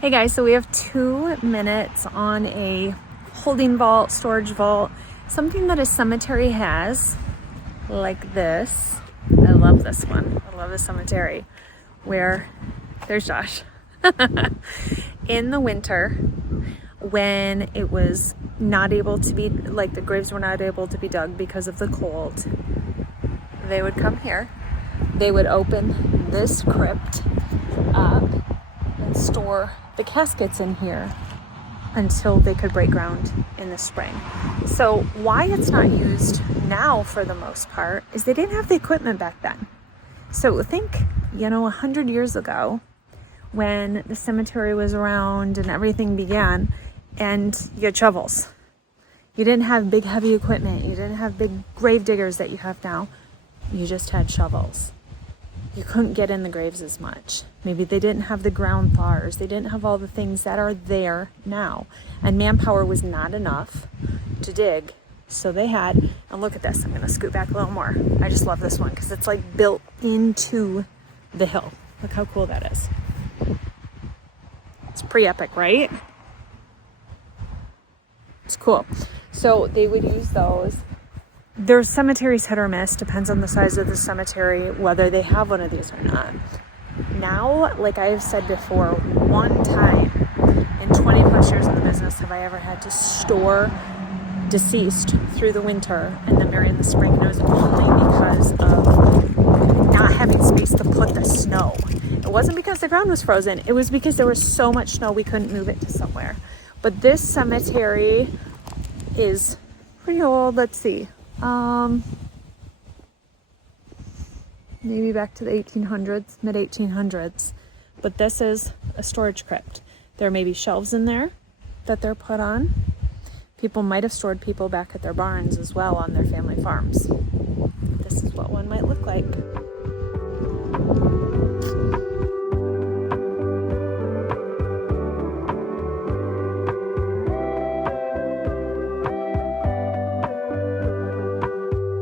Hey guys, so we have 2 minutes on a holding vault, storage vault, something that a cemetery has, like this. I love this one. I love the cemetery where there's Josh. In the winter, when it was not able to be, like the graves were not able to be dug because of the cold, they would come here. They would open this crypt up and store the caskets in here until they could break ground in the spring. So why it's not used now for the most part is they didn't have the equipment back then. So think, 100 years ago when the cemetery was around and everything began, and you had shovels. You didn't have big heavy equipment. You didn't have big grave diggers that you have now. You just had shovels. You couldn't get in the graves as much. Maybe they didn't have the ground bars. They didn't have all the things that are there now. And manpower was not enough to dig. So they had, and look at this, I'm gonna scoot back a little more. I just love this one because it's like built into the hill. Look how cool that is. It's pretty epic, right? It's cool. So they would use those. There's cemeteries hit or miss, depends on the size of the cemetery, whether they have one of these or not. Now, like I've said before, one time in 20 plus years in the business have I ever had to store deceased through the winter and then bury in the spring, and it was only because of not having space to put the snow. It wasn't because the ground was frozen, it was because there was so much snow we couldn't move it to somewhere. But this cemetery is pretty old. Let's see. Maybe back to the 1800s, mid 1800s. But this is a storage crypt. There may be shelves in there that they're put on. People might have stored people back at their barns as well on their family farms. This is what one